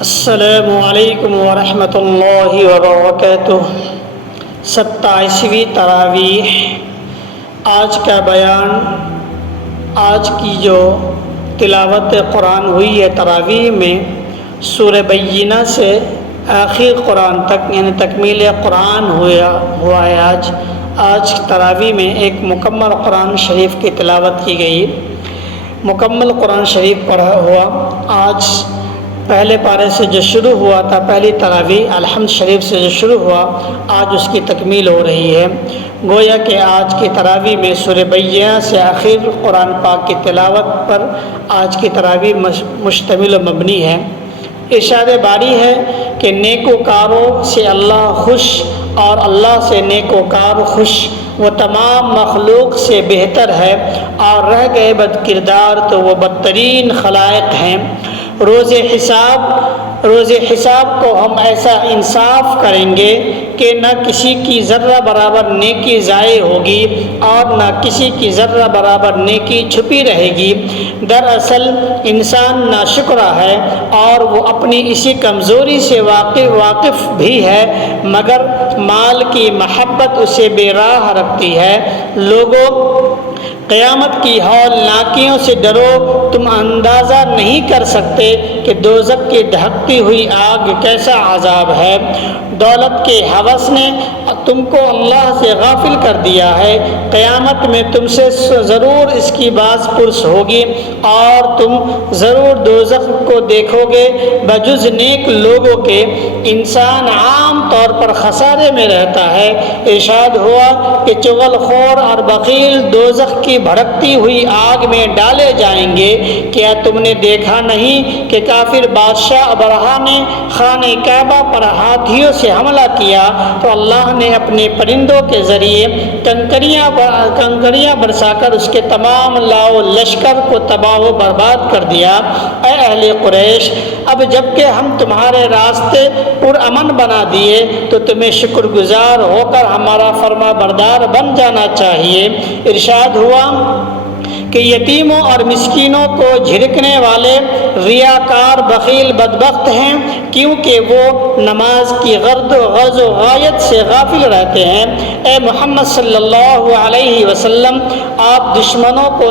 السلام علیکم ورحمۃ اللہ وبرکاتہ۔ 27ویں تراویح۔ آج کا بیان، آج کی جو تلاوت قرآن ہوئی ہے تراویح میں، سورہ بینہ سے آخر قرآن تک، یعنی تکمیل قرآن ہوا ہے۔ آج تراویح میں ایک مکمل قرآن شریف کی تلاوت کی گئی، مکمل قرآن شریف پڑھا ہوا۔ آج پہلے پارے سے جو شروع ہوا تھا، پہلی تراویح الحمد شریف سے جو شروع ہوا، آج اس کی تکمیل ہو رہی ہے۔ گویا کہ آج کی تراویح میں سورہ بینہ سے آخر قرآن پاک کی تلاوت پر آج کی تراویح مشتمل و مبنی ہے۔ ارشاد باری ہے کہ نیکوکاروں سے اللہ خوش، اور اللہ سے نیکوکار خوش، وہ تمام مخلوق سے بہتر ہے، اور رہ گئے بد کردار تو وہ بدترین خلائق ہیں۔ روز حساب کو ہم ایسا انصاف کریں گے کہ نہ کسی کی ذرہ برابر نیکی ضائع ہوگی اور نہ کسی کی ذرہ برابر نیکی چھپی رہے گی۔ دراصل انسان ناشکرا ہے اور وہ اپنی اسی کمزوری سے واقف بھی ہے، مگر مال کی محبت اسے بے راہ رکھتی ہے۔ لوگوں، قیامت کی ہولناکیوں سے ڈرو، تم اندازہ نہیں کر سکتے کہ دوزخ کی دہکتی ہوئی آگ کیسا عذاب ہے۔ دولت کے ہوس نے تم کو اللہ سے غافل کر دیا ہے۔ قیامت میں تم سے ضرور اس کی باز پرس ہوگی، اور تم ضرور دوزخ کو دیکھو گے۔ بجز نیک لوگوں کے انسان عام طور پر خسارے میں رہتا ہے۔ ارشاد ہوا کہ چغل خور اور بخیل دوزخ کی بھڑکتی ہوئی آگ میں ڈالے جائیں گے۔ کیا تم نے دیکھا نہیں کہ کافر بادشاہ ابرہہ نے خانہ کعبہ پر ہاتھیوں سے حملہ کیا تو اللہ نے اپنے پرندوں کے ذریعے کنکریاں برسا کر اس کے تمام لاؤ لشکر کو تباہ و برباد کر دیا۔ اے اہل قریش، اب جب کہ ہم تمہارے راستے پرامن بنا دیے تو تمہیں شکر گزار ہو کر ہمارا فرما بردار بن جانا چاہیے۔ ارشاد ہوا کہ یتیموں اور مسکینوں کو جھڑکنے والے ریاکار بخیل بدبخت ہیں، کیونکہ وہ نماز کی غرض و غایت سے غافل رہتے ہیں۔ اے محمد صلی اللہ علیہ وسلم، آپ دشمنوں کے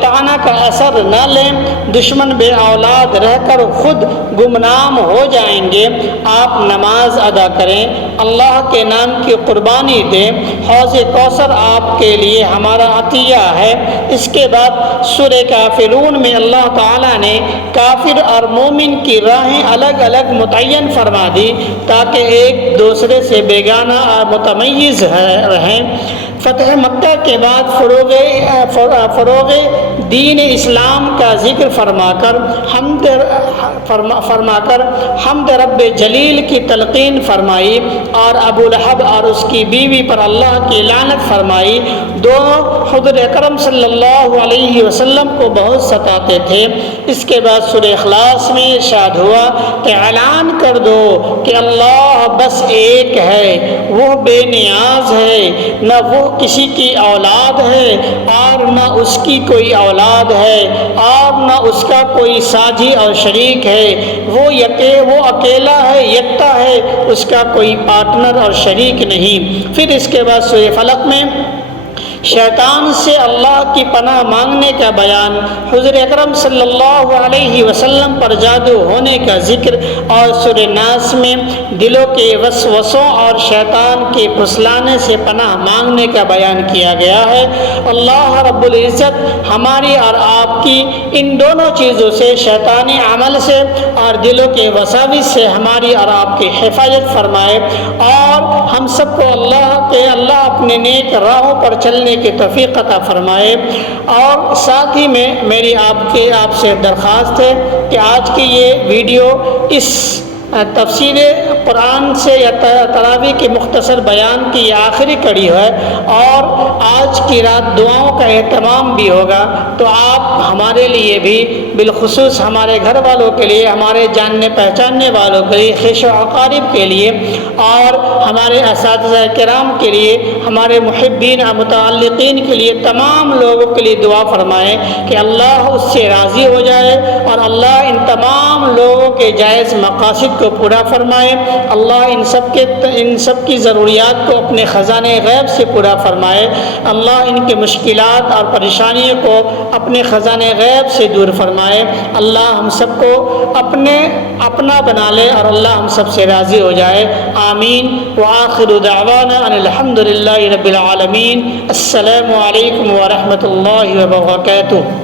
طعنہ کا اثر نہ لیں۔ دشمن بے اولاد رہ کر خود گمنام ہو جائیں گے۔ آپ نماز ادا کریں، اللہ کے نام کی قربانی دیں۔ حوض کوثر آپ کے لیے ہمارا عطیہ ہے۔ اس کے بعد سورہ کافرون میں اللہ تعالیٰ نے کافر اور مومن کی راہیں الگ الگ متعین فرما دی تاکہ ایک دوسرے سے بیگانہ اور متمیز رہیں۔ فتح مکہ کے بعد فروغ دین اسلام کا ذکر فرما کر حمد رب جلیل کی تلقین فرمائی، اور ابو لہب اور اس کی بیوی پر اللہ کی لعنت فرمائی۔ دونوں حضور اکرم صلی اللہ علیہ وسلم کو بہت ستاتے تھے۔ اس کے بعد سورہ اخلاص میں ارشاد ہوا کہ اعلان کر دو کہ اللہ بس ایک ہے، وہ بے نیاز ہے، نہ وہ کسی کی اولاد ہے اور نہ اس کی کوئی اولاد ہے، اور نہ اس کا کوئی ساجی اور شریک ہے۔ وہ اکیلا ہے، یکتا ہے، اس کا کوئی پارٹنر اور شریک نہیں۔ پھر اس کے بعد سورہ فلق میں شیطان سے اللہ کی پناہ مانگنے کا بیان، حضور اکرم صلی اللہ علیہ وسلم پر جادو ہونے کا ذکر، اور سورہ ناس میں دلوں کے وسوسوں اور شیطان کے پھسلانے سے پناہ مانگنے کا بیان کیا گیا ہے۔ اللہ رب العزت ہماری اور آپ کی ان دونوں چیزوں سے، شیطانی عمل سے اور دلوں کے وساوس سے، ہماری اور آپ کی حفاظت فرمائے، اور ہم سب کو اللہ اپنے نیک راہوں پر چلنے کی توفیق عطا فرمائے۔ اور ساتھ ہی میں میری آپ سے درخواست ہے کہ آج کی یہ ویڈیو اس تفسیر قرآن سے یا تراویح کے مختصر بیان کی یہ آخری کڑی ہے اور آج کی رات دعاؤں کا اہتمام بھی ہوگا، تو آپ ہمارے لیے بھی بالخصوص ہمارے گھر والوں کے لیے، ہمارے جاننے پہچاننے والوں کے لیے، خیش و اقارب کے لیے اور ہمارے اساتذہ کرام کے لیے، ہمارے محبین اور متعلقین کے لیے، تمام لوگوں کے لیے دعا فرمائیں کہ اللہ اس سے راضی ہو جائے اور اللہ ان تمام لوگوں کے جائز مقاصد کو پورا فرمائے، اللہ ان سب کی ضروریات کو اپنے خزانے غیب سے پورا فرمائے، اللہ ان کے مشکلات اور پریشانیوں کو اپنے خزانے غیب سے دور فرمائے، اللہ ہم سب کو اپنا بنا لے اور اللہ ہم سب سے راضی ہو جائے، آمین۔ وآخر دعوانا ان الحمد للہ رب العالمین۔ السلام علیکم ورحمۃ اللہ وبرکاتہ۔